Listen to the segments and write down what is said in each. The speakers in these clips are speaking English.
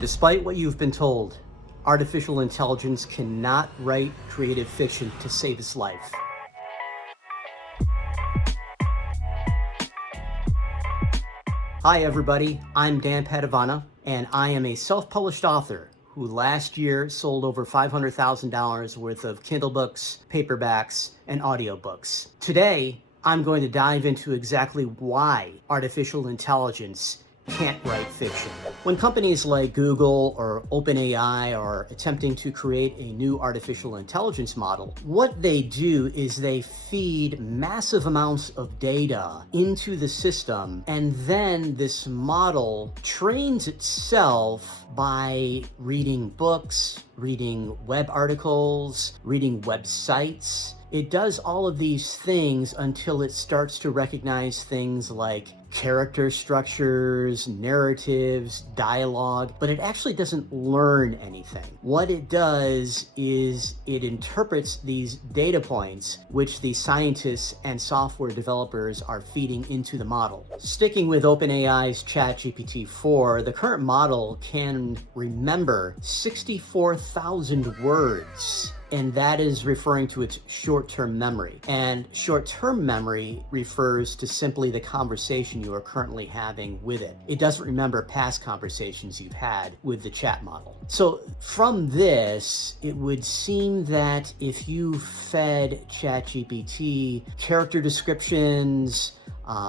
Despite what you've been told, artificial intelligence cannot write creative fiction to save its life. Hi everybody, I'm Dan Padavana, and I am a self-published author who last year sold over $500,000 worth of Kindle books, paperbacks, and audiobooks. Today, I'm going to dive into exactly why artificial intelligence can't write fiction. When companies like Google or OpenAI are attempting to create a new artificial intelligence model, what they do is they feed massive amounts of data into the system, and then this model trains itself by reading books, reading web articles, reading websites. It does all of these things until it starts to recognize things like character structures, narratives, dialogue, but it actually doesn't learn anything. What it does is it interprets these data points, which the scientists and software developers are feeding into the model. Sticking with OpenAI's ChatGPT-4, the current model can remember 64,000 words. And that is referring to its short-term memory. And short-term memory refers to simply the conversation you are currently having with it. It doesn't remember past conversations you've had with the chat model. So from this, it would seem that if you fed ChatGPT character descriptions,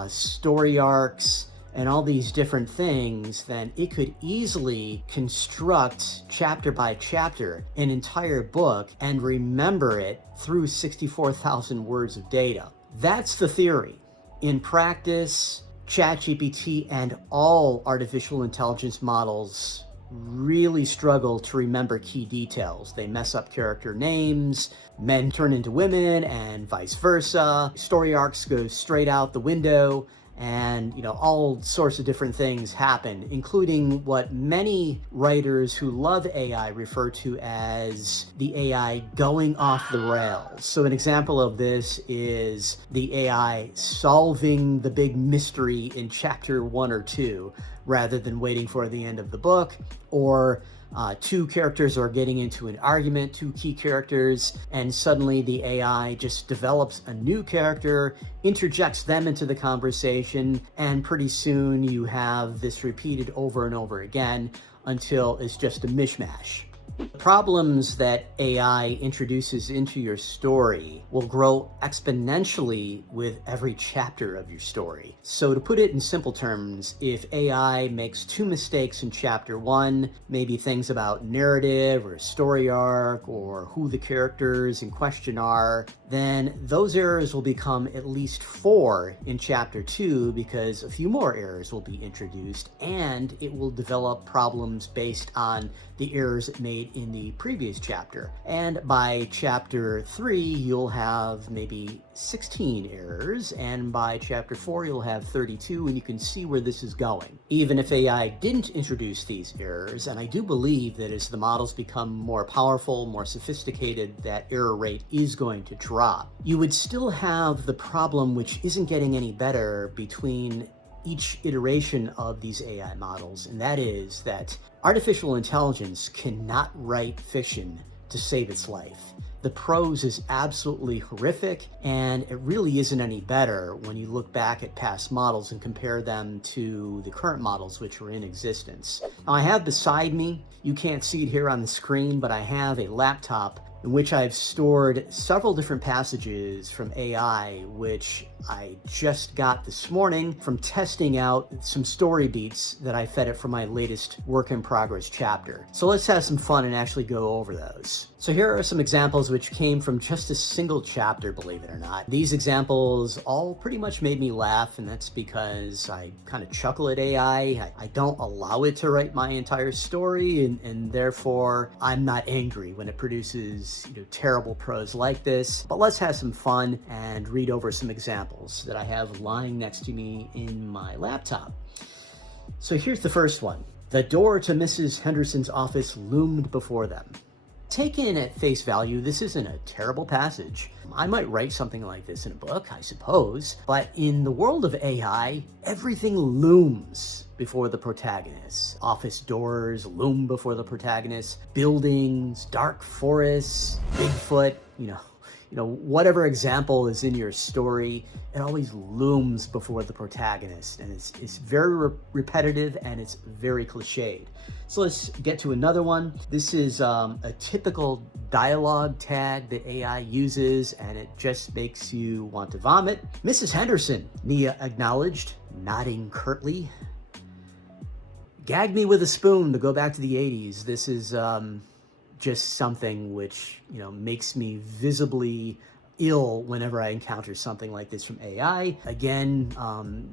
story arcs, and all these different things, then it could easily construct chapter by chapter an entire book and remember it through 64,000 words of data. That's the theory. In practice, ChatGPT and all artificial intelligence models really struggle to remember key details. They mess up character names, men turn into women, and vice versa. Story arcs go straight out the window. And, all sorts of different things happen, including what many writers who love AI refer to as the AI going off the rails. So an example of this is the AI solving the big mystery in chapter 1 or 2, rather than waiting for the end of the book, or two characters are getting into an argument, two key characters, and suddenly the AI just develops a new character, interjects them into the conversation, and pretty soon you have this repeated over and over again until it's just a mishmash. Problems that AI introduces into your story will grow exponentially with every chapter of your story. So to put it in simple terms, if AI makes two mistakes in chapter 1, maybe things about narrative or story arc or who the characters in question are, then those errors will become at least 4 in chapter 2 because a few more errors will be introduced, and it will develop problems based on the errors it made in the previous chapter. And by chapter 3, you'll have maybe 16 errors, and by chapter 4, you'll have 32, and you can see where this is going. Even if AI didn't introduce these errors, and I do believe that as the models become more powerful, more sophisticated, that error rate is going to drop, you would still have the problem, which isn't getting any better, between each iteration of these AI models, and that is that artificial intelligence cannot write fiction to save its life. The prose is absolutely horrific, and it really isn't any better when you look back at past models and compare them to the current models which are in existence. Now, I have beside me, you can't see it here on the screen, but I have a laptop in which I've stored several different passages from AI, which I just got this morning from testing out some story beats that I fed it for my latest work in progress chapter. So let's have some fun and actually go over those. So here are some examples which came from just a single chapter, believe it or not. These examples all pretty much made me laugh, and that's because I kind of chuckle at AI. I don't allow it to write my entire story, and therefore I'm not angry when it produces terrible prose like this. But let's have some fun and read over some examples that I have lying next to me in my laptop. So here's the first one. The door to Mrs. Henderson's office loomed before them. Taken at face value, this isn't a terrible passage. I might write something like this in a book, I suppose, but in the world of AI, everything looms. before the protagonist. Office doors loom before the protagonist. Buildings, dark forests, Bigfoot, whatever example is in your story, it always looms before the protagonist. And it's very repetitive and it's very cliched. So let's get to another one. This is a typical dialogue tag that AI uses, and it just makes you want to vomit. Mrs. Henderson, Nia acknowledged, nodding curtly. Gag me with a spoon, to go back to the 80s. This is just something which, makes me visibly ill whenever I encounter something like this from AI. Again,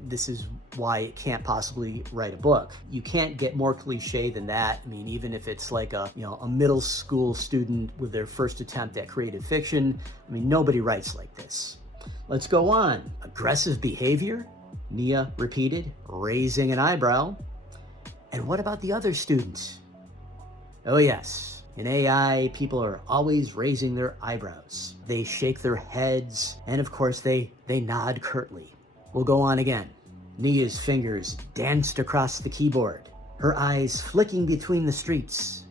this is why it can't possibly write a book. You can't get more cliche than that. I mean, even if it's like a middle school student with their first attempt at creative fiction, I mean, nobody writes like this. Let's go on. Aggressive behavior, Nia repeated, raising an eyebrow. And what about the other students? Oh yes. In AI, people are always raising their eyebrows. They shake their heads, and of course they nod curtly. We'll go on again. Nia's fingers danced across the keyboard, her eyes flicking between the streets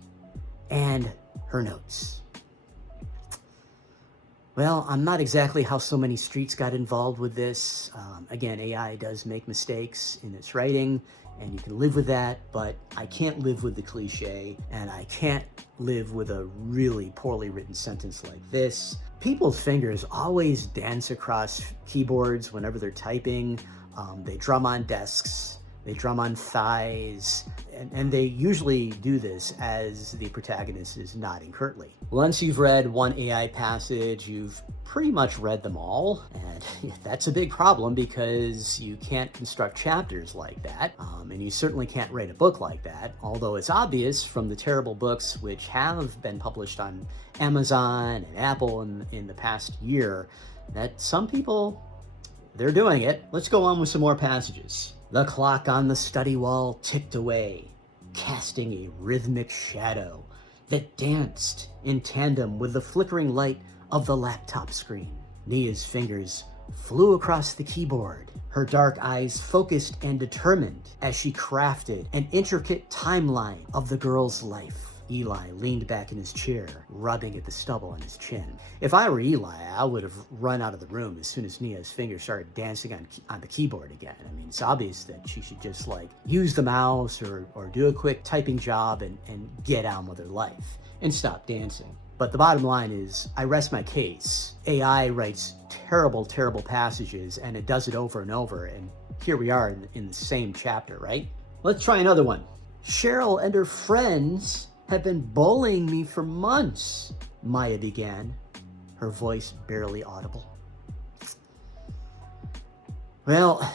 and her notes. Well, I'm not exactly how so many streets got involved with this. Again, AI does make mistakes in its writing, and you can live with that, but I can't live with the cliche, and I can't live with a really poorly written sentence like this. People's fingers always dance across keyboards whenever they're typing. They drum on desks, they drum on thighs, and they usually do this as the protagonist is nodding curtly. Once you've read one AI passage, you've pretty much read them all, and that's a big problem because you can't construct chapters like that, and you certainly can't write a book like that, although it's obvious from the terrible books which have been published on Amazon and Apple in the past year that some people, they're doing it. Let's go on with some more passages. The clock on the study wall ticked away, casting a rhythmic shadow that danced in tandem with the flickering light of the laptop screen. Nia's fingers flew across the keyboard, her dark eyes focused and determined as she crafted an intricate timeline of the girl's life. Eli leaned back in his chair, rubbing at the stubble on his chin. If I were Eli, I would have run out of the room as soon as Nia's fingers started dancing on the keyboard again. I mean, it's obvious that she should just use the mouse or do a quick typing job and get on with her life and stop dancing. But the bottom line is, I rest my case. AI writes terrible, terrible passages, and it does it over and over, and here we are in the same chapter, right? Let's try another one. Cheryl and her friends have been bullying me for months, Maya began, her voice barely audible. Well,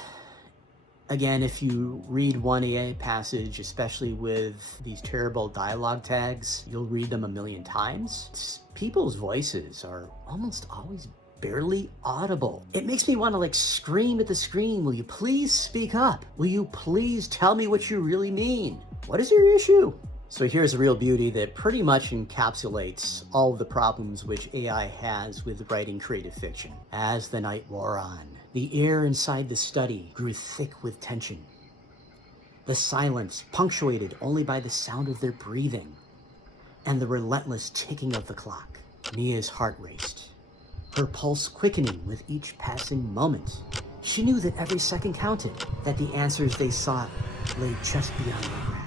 again, if you read one AI passage, especially with these terrible dialogue tags, you'll read them a million times. People's voices are almost always barely audible. It makes me want to scream at the screen, will you please speak up? Will you please tell me what you really mean? What is your issue? So here's a real beauty that pretty much encapsulates all of the problems which AI has with writing creative fiction. As the night wore on, the air inside the study grew thick with tension. The silence punctuated only by the sound of their breathing and the relentless ticking of the clock. Nia's heart raced, her pulse quickening with each passing moment. She knew that every second counted, that the answers they sought lay just beyond their grasp.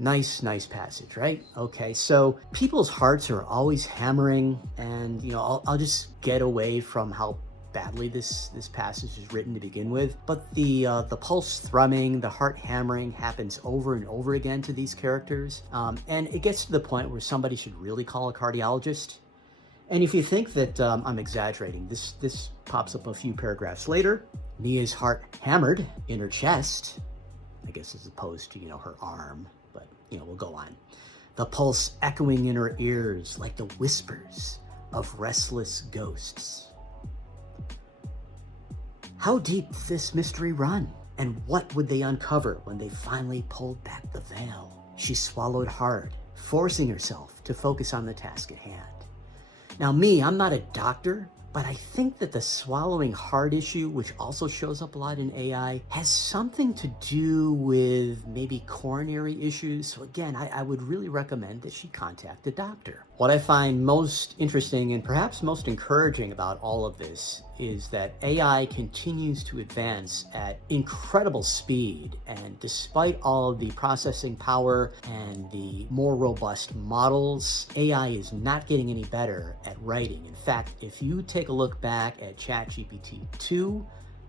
Nice passage, right? Okay, so people's hearts are always hammering, and I'll just get away from how badly this passage is written to begin with, but the pulse thrumming, the heart hammering happens over and over again to these characters, and it gets to the point where somebody should really call a cardiologist. And if you think that I'm exaggerating, this pops up a few paragraphs later. Nia's heart hammered in her chest, I guess as opposed to her arm, but we'll go on. The pulse echoing in her ears like the whispers of restless ghosts. How deep did this mystery run? And what would they uncover when they finally pulled back the veil? She swallowed hard, forcing herself to focus on the task at hand. Now me, I'm not a doctor, But I think that the swallowing hard issue, which also shows up a lot in AI, has something to do with maybe coronary issues. So again, I would really recommend that she contact a doctor. What I find most interesting and perhaps most encouraging about all of this is that AI continues to advance at incredible speed. And despite all of the processing power and the more robust models, AI is not getting any better at writing. In fact, if you take a look back at ChatGPT 2,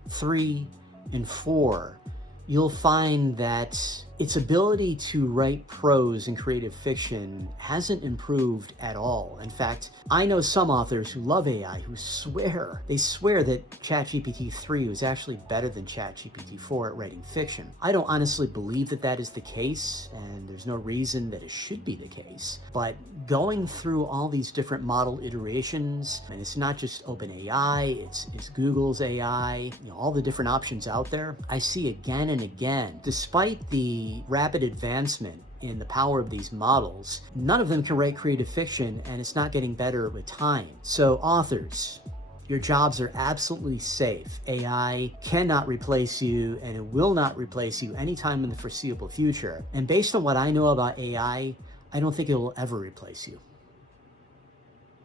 3, and 4, you'll find that its ability to write prose and creative fiction hasn't improved at all. In fact, I know some authors who love AI who swear that ChatGPT 3 was actually better than ChatGPT 4 at writing fiction. I don't honestly believe that that is the case, and there's no reason that it should be the case. But going through all these different model iterations, and it's not just OpenAI, it's Google's AI, all the different options out there, I see again and again, despite the rapid advancement in the power of these models, none of them can write creative fiction, and it's not getting better with time. So authors, your jobs are absolutely safe. AI cannot replace you, and it will not replace you anytime in the foreseeable future. And based on what I know about AI, I don't think it will ever replace you.